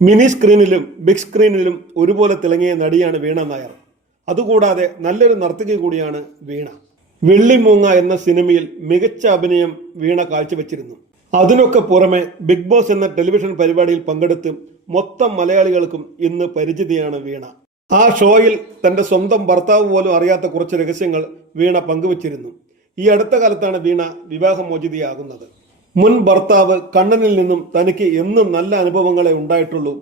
Mini സ്ക്രീനിലും big സ്ക്രീനിലും ഒരുപോലെ തിളങ്ങിയ നടിയാണ് വീണ നായർ. അതുകൂടാതെ നല്ലൊരു നർത്തകി കൂടിയാണ് വീണ. വെള്ളിമൂങ്ങ എന്ന സിനിമയിൽ മികച്ച അഭിനയം വീണ കാഴ്ചവെച്ചിരുന്നു. അതിനൊക്കെ പുറമെ ബിഗ് ബോസ് എന്ന ടെലിവിഷൻ പരിപാടിയിൽ പങ്കെടുത്ത് മൊത്തം മലയാളികൾക്കും ഇന്ന് പരിചിതിയാണ് വീണ. ആ ഷോയിൽ തന്റെ സ്വന്തം ഭർത്താവ് പോലും അറിയാത്ത കുറച്ച് രഹസ്യങ്ങൾ വീണ പങ്കുവച്ചിരുന്നു. ഈ അടുത്ത കാലത്താണ് വീണ വിവാഹമോചിതയാകുന്നത്. മുൻ ഭർത്താവ് കണ്ണനിൽ നിന്നും തനിക്ക് എന്നും നല്ല അനുഭവങ്ങളെ ഉണ്ടായിട്ടുള്ളൂ.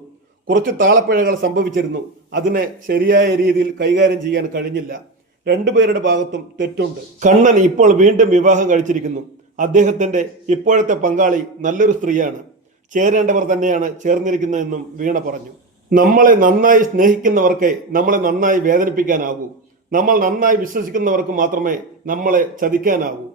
കുറച്ച് താളപ്പിഴകൾ സംഭവിച്ചിരുന്നു. അതിനെ ശരിയായ രീതിയിൽ കൈകാര്യം ചെയ്യാൻ കഴിഞ്ഞില്ല. രണ്ടുപേരുടെ ഭാഗത്തും തെറ്റുണ്ട്. കണ്ണൻ ഇപ്പോൾ വീണ്ടും വിവാഹം കഴിച്ചിരിക്കുന്നു. അദ്ദേഹത്തിന്റെ ഇപ്പോഴത്തെ പങ്കാളി നല്ലൊരു സ്ത്രീയാണ്. ചേരേണ്ടവർ തന്നെയാണ് ചേർന്നിരിക്കുന്നതെന്നും വീണ പറഞ്ഞു. നമ്മളെ നന്നായി സ്നേഹിക്കുന്നവർക്കെ നമ്മളെ നന്നായി വേദനിപ്പിക്കാനാകൂ നമ്മൾ നന്നായി വിശ്വസിക്കുന്നവർക്ക് മാത്രമേ നമ്മളെ ചതിക്കാനാവൂ.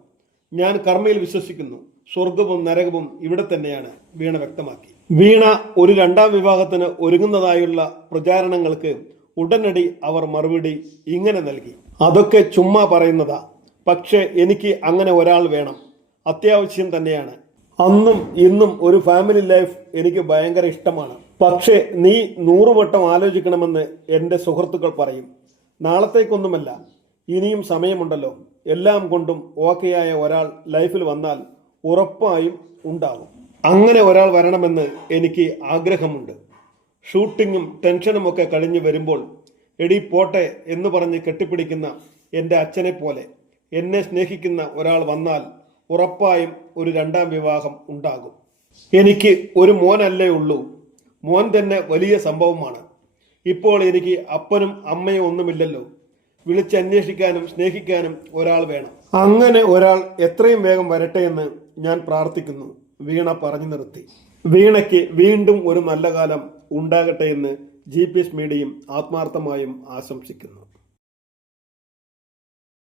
ഞാൻ കർമ്മയിൽ വിശ്വസിക്കുന്നു. സ്വർഗവും നരകവും ഇവിടെ തന്നെയാണ് വീണ വ്യക്തമാക്കി. വീണ ഒരു രണ്ടാം വിവാഹത്തിന് ഒരുങ്ങുന്നതായുള്ള പ്രചാരണങ്ങൾക്ക് ഉടനടി അവർ മറുപടി ഇങ്ങനെ നൽകി. അതൊക്കെ ചുമ്മാ പറയുന്നതാ. പക്ഷേ എനിക്ക് അങ്ങനെ ഒരാൾ വേണം. അത്യാവശ്യം തന്നെയാണ്. അന്നും ഇന്നും ഒരു ഫാമിലി ലൈഫ് എനിക്ക് ഭയങ്കര ഇഷ്ടമാണ്. പക്ഷേ നീ നൂറുവട്ടം ആലോചിക്കണമെന്ന് എന്റെ സുഹൃത്തുക്കൾ പറയും. നാളത്തേക്കൊന്നുമല്ല. ഇനിയും സമയമുണ്ടല്ലോ. എല്ലാം കൊണ്ടും ഓക്കെയായ ഒരാൾ ലൈഫിൽ വന്നാൽ ഉറപ്പായും ഉണ്ടാകും. അങ്ങനെ ഒരാൾ വരണമെന്ന് എനിക്ക് ആഗ്രഹമുണ്ട്. ഷൂട്ടിങ്ങും ടെൻഷനും ഒക്കെ കഴിഞ്ഞ് വരുമ്പോൾ എടി പോട്ടെ എന്ന് പറഞ്ഞ് കെട്ടിപ്പിടിക്കുന്ന എന്റെ അച്ഛനെ പോലെ എന്നെ സ്നേഹിക്കുന്ന ഒരാൾ വന്നാൽ ഉറപ്പായും ഒരു രണ്ടാം വിവാഹം ഉണ്ടാകും. എനിക്ക് ഒരു മോനല്ലേ ഉള്ളൂ. മോൻ തന്നെ വലിയ സംഭവമാണ്. ഇപ്പോൾ എനിക്ക് അപ്പനും അമ്മയും ഒന്നുമില്ലല്ലോ. വിളിച്ചന്വേഷിക്കാനും സ്നേഹിക്കാനും ഒരാൾ വേണം. അങ്ങനെ ഒരാൾ എത്രയും വേഗം വരട്ടെ എന്ന് ഞാൻ പ്രാർത്ഥിക്കുന്നു. വീണ പറഞ്ഞു നിർത്തി. വീണയ്ക്ക് വീണ്ടും ഒരു നല്ല കാലം ഉണ്ടാകട്ടെ എന്ന് ജി മീഡിയയും ആത്മാർത്ഥമായും ആശംസിക്കുന്നു.